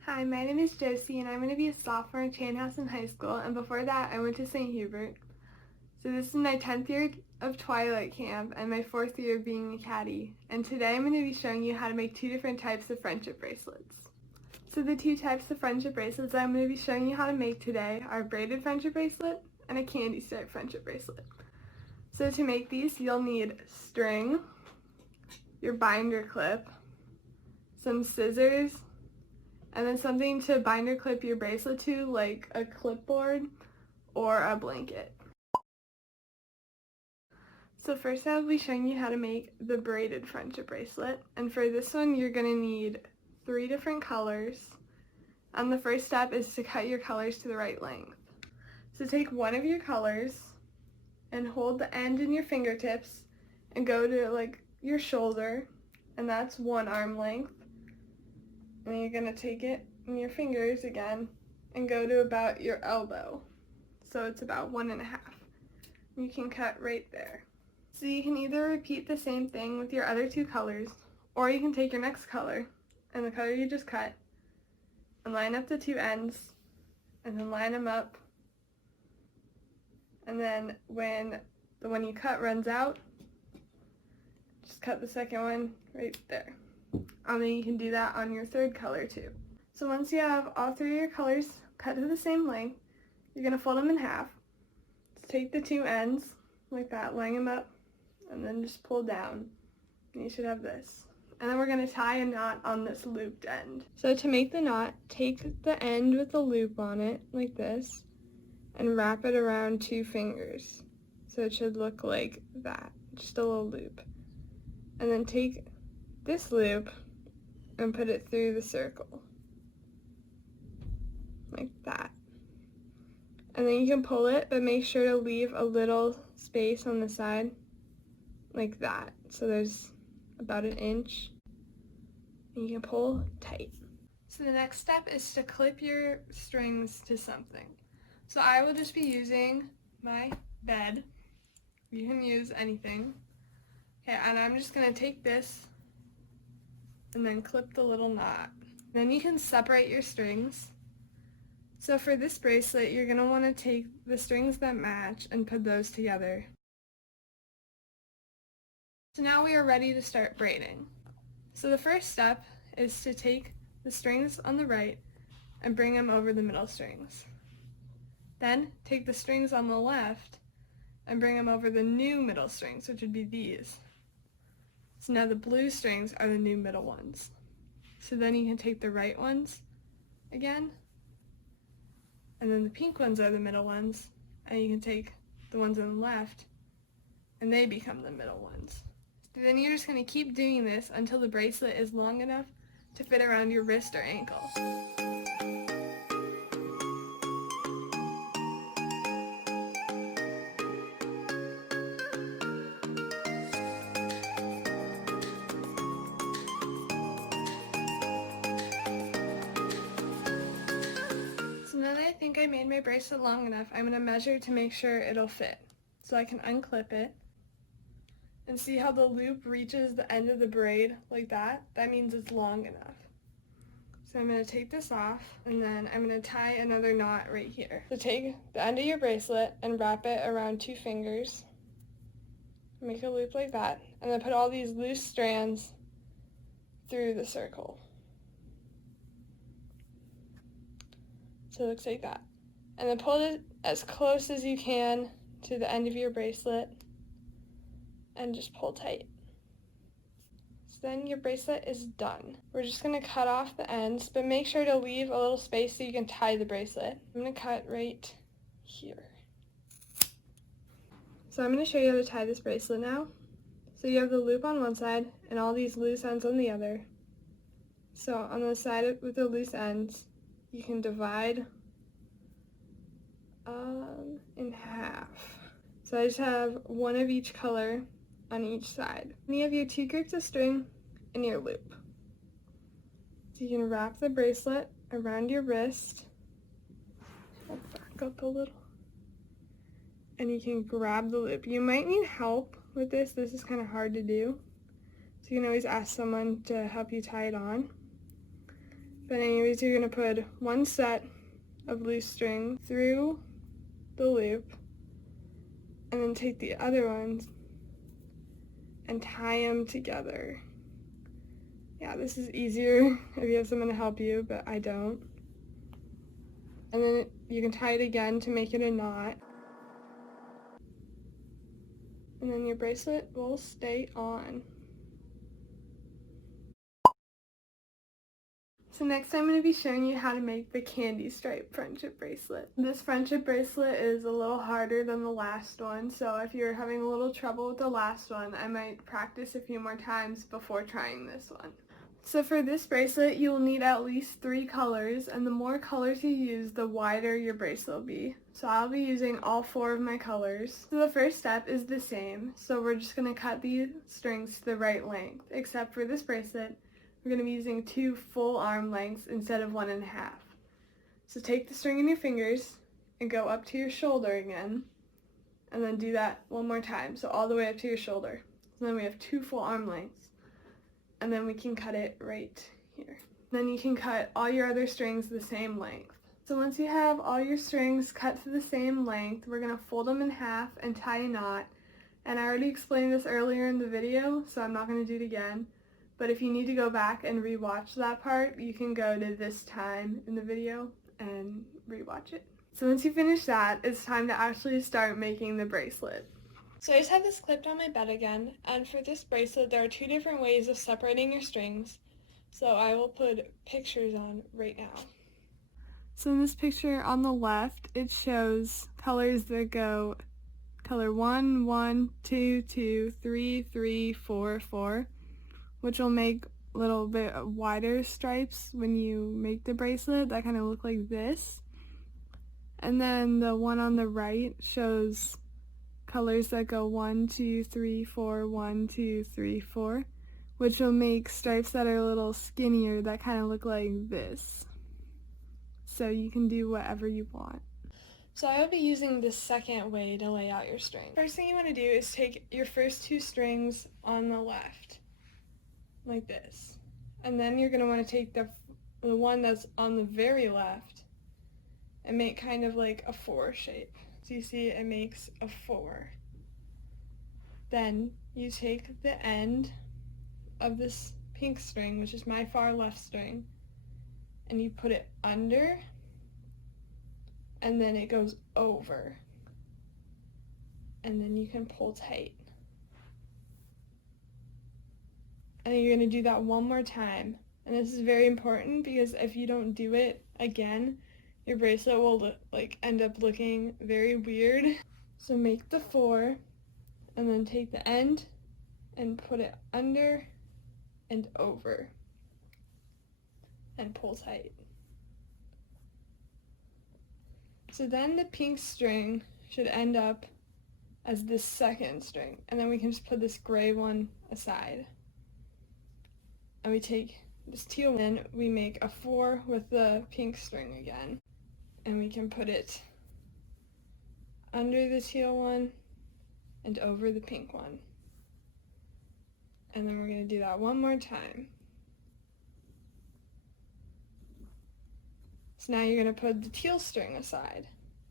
Hi, my name is Josie and I'm going to be a sophomore at Chanhassen High School, and before that I went to St. Hubert. So this is my 10th year of Twilight Camp and my 4th year of being a caddy, and today I'm going to be showing you how to make two different types of friendship bracelets. So the two types of friendship bracelets I'm going to be showing you how to make today are a braided friendship bracelet and a candy stripe friendship bracelet. So to make these you'll need string, your binder clip, some scissors, and then something to binder clip your bracelet to, like a clipboard or a blanket. So first I'll be showing you how to make the braided friendship bracelet, and for this one you're going to need 3 different colors, and the first step is to cut your colors to the right length. So take one of your colors and hold the end in your fingertips and go to like your shoulder, and that's 1 arm length. And then you're going to take it in your fingers again and go to about your elbow. So it's about 1.5. You can cut right there. So you can either repeat the same thing with your other 2 colors, or you can take your next color and the color you just cut and line up the 2 ends and then line them up. And then when the one you cut runs out, just cut the second one right there. And then you can do that on your 3rd color too. So once you have all 3 of your colors cut to the same length, you're going to fold them in half. Just take the 2 ends like that, line them up, and then just pull down. And you should have this. And then we're going to tie a knot on this looped end. So to make the knot, take the end with the loop on it like this and wrap it around 2 fingers. So it should look like that, just a little loop. And then take this loop and put it through the circle, like that. And then you can pull it, but make sure to leave a little space on the side, like that. So there's about 1 inch, and you can pull tight. So the next step is to clip your strings to something. So I will just be using my bed. You can use anything. Okay, and I'm just gonna take this and then clip the little knot. Then you can separate your strings. So for this bracelet, you're going to want to take the strings that match and put those together. So now we are ready to start braiding. So the first step is to take the strings on the right and bring them over the middle strings. Then take the strings on the left and bring them over the new middle strings, which would be these. So now the blue strings are the new middle ones. So then you can take the right ones again, and then the pink ones are the middle ones, and you can take the ones on the left, and they become the middle ones. So then you're just going to keep doing this until the bracelet is long enough to fit around your wrist or ankle. So now that I think I made my bracelet long enough, I'm going to measure to make sure it'll fit. So I can unclip it and see how the loop reaches the end of the braid like that. That means it's long enough. So I'm going to take this off, and then I'm going to tie another knot right here. So take the end of your bracelet and wrap it around 2 fingers. Make a loop like that, and then put all these loose strands through the circle. So it looks like that. And then pull it as close as you can to the end of your bracelet and just pull tight. So then your bracelet is done. We're just going to cut off the ends, but make sure to leave a little space so you can tie the bracelet. I'm going to cut right here. So I'm going to show you how to tie this bracelet now. So you have the loop on one side and all these loose ends on the other. So on the side with the loose ends, you can divide in half. So I just have 1 of each color on each side. And you have your 2 groups of string and your loop. So you can wrap the bracelet around your wrist. I'll back up a little. And you can grab the loop. You might need help with this. This is kind of hard to do. So you can always ask someone to help you tie it on. But anyways, you're going to put one set of loose string through the loop and then take the other ones and tie them together. Yeah, this is easier if you have someone to help you, but I don't. And then you can tie it again to make it a knot. And then your bracelet will stay on. So next I'm going to be showing you how to make the candy stripe friendship bracelet. This friendship bracelet is a little harder than the last one, so if you're having a little trouble with the last one, I might practice a few more times before trying this one. So for this bracelet, you'll need at least 3 colors, and the more colors you use, the wider your bracelet will be. So I'll be using all 4 of my colors. So the first step is the same, so we're just going to cut these strings to the right length, except for this bracelet, we're going to be using 2 full arm lengths instead of 1.5. So take the string in your fingers and go up to your shoulder again, and then do that one more time, so all the way up to your shoulder. So then we have 2 full arm lengths, and then we can cut it right here. Then you can cut all your other strings the same length. So once you have all your strings cut to the same length, we're going to fold them in half and tie a knot. And I already explained this earlier in the video, so I'm not going to do it again. But if you need to go back and rewatch that part, you can go to this time in the video and rewatch it. So once you finish that, it's time to actually start making the bracelet. So I just have this clipped on my bed again, and for this bracelet there are 2 different ways of separating your strings. So I will put pictures on right now. So in this picture on the left, it shows colors that go color 1, 1, 2, 2, 3, 3, 4, 4. Which will make a little bit wider stripes when you make the bracelet that kind of look like this. And then the one on the right shows colors that go 1, 2, 3, 4, 1, 2, 3, 4, which will make stripes that are a little skinnier that kind of look like this. So you can do whatever you want. So I will be using the second way to lay out your string. First thing you want to do is take your first 2 strings on the left, like this. And then you're going to want to take the one that's on the very left and make kind of like a 4 shape. So you see it makes a 4. Then you take the end of this pink string, which is my far left string, and you put it under, and then it goes over. And then you can pull tight. And then you're going to do that one more time. And this is very important because if you don't do it again, your bracelet will end up looking very weird. So make the 4 and then take the end and put it under and over and pull tight. So then the pink string should end up as this second string, and then we can just put this gray one aside. And we take this teal one, and we make a 4 with the pink string again. And we can put it under the teal one and over the pink one. And then we're going to do that one more time. So now you're going to put the teal string aside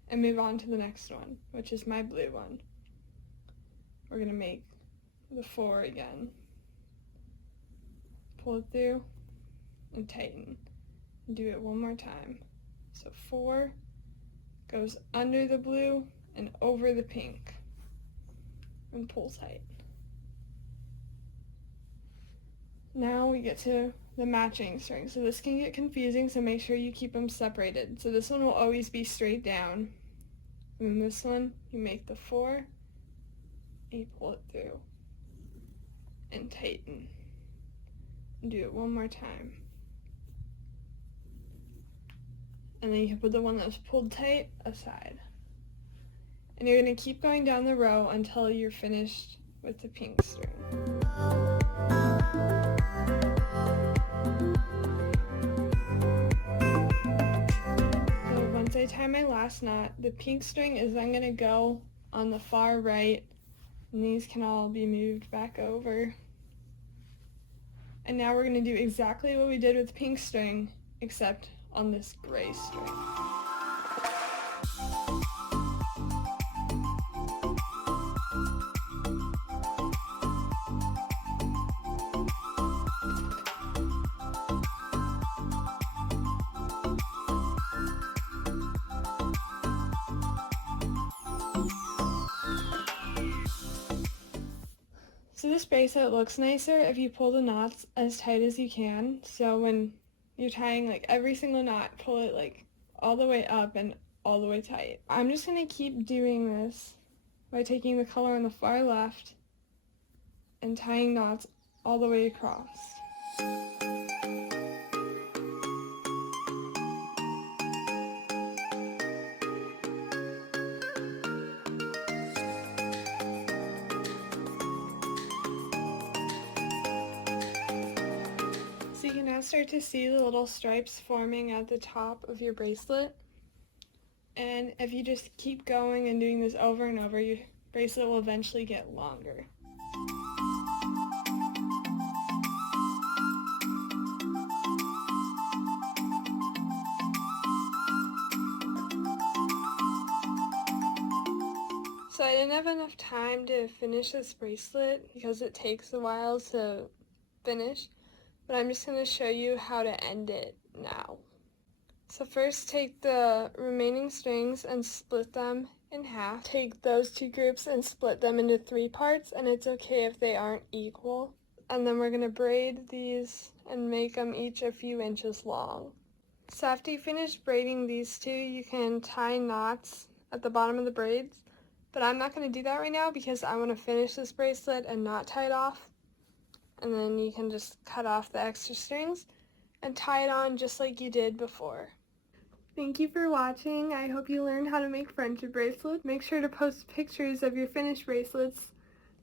and move on to the next one, which is my blue one. We're going to make the 4 again. Pull it through and tighten. And do it one more time. So 4 goes under the blue and over the pink. And pull tight. Now we get to the matching string. So this can get confusing, so make sure you keep them separated. So this one will always be straight down. And then this one, you make the 4, and you pull it through and tighten. And do it one more time. And then you can put the one that was pulled tight aside. And you're going to keep going down the row until you're finished with the pink string. So once I tie my last knot, the pink string is then going to go on the far right, and these can all be moved back over. And now we're going to do exactly what we did with pink string, except on this gray string. So this bracelet looks nicer if you pull the knots as tight as you can. So when you're tying like every single knot, pull it like all the way up and all the way tight. I'm just going to keep doing this by taking the color on the far left and tying knots all the way across. So you can now start to see the little stripes forming at the top of your bracelet. And if you just keep going and doing this over and over, your bracelet will eventually get longer. So I didn't have enough time to finish this bracelet because it takes a while to finish, but I'm just going to show you how to end it now. So first take the remaining strings and split them in half. Take those two groups and split them into 3 parts, and it's okay if they aren't equal. And then we're going to braid these and make them each a few inches long. So after you finish braiding these two, you can tie knots at the bottom of the braids, but I'm not going to do that right now because I want to finish this bracelet and not tie it off. And then you can just cut off the extra strings and tie it on just like you did before. Thank you for watching. I hope you learned how to make friendship bracelets. Make sure to post pictures of your finished bracelets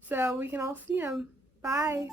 so we can all see them. Bye!